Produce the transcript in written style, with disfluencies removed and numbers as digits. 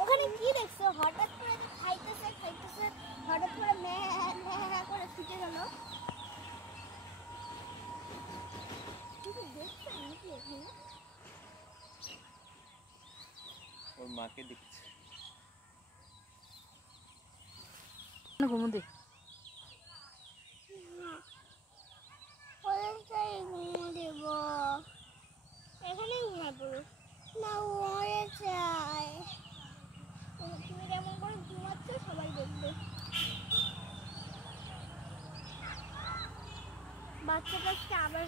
ওখানে কি দেখছো? হঠাৎ করে খাইতেছে হঠাৎ করে ম্যা করে ছুটে গেল। ওর মাকে দেখছে। ঘুমোতে এখানেই ঘুমাবো না, ওরে চাই। তুমি কেমন করে ঘুমাচ্ছ সবাই দেখবে। বাচ্চাটা আবার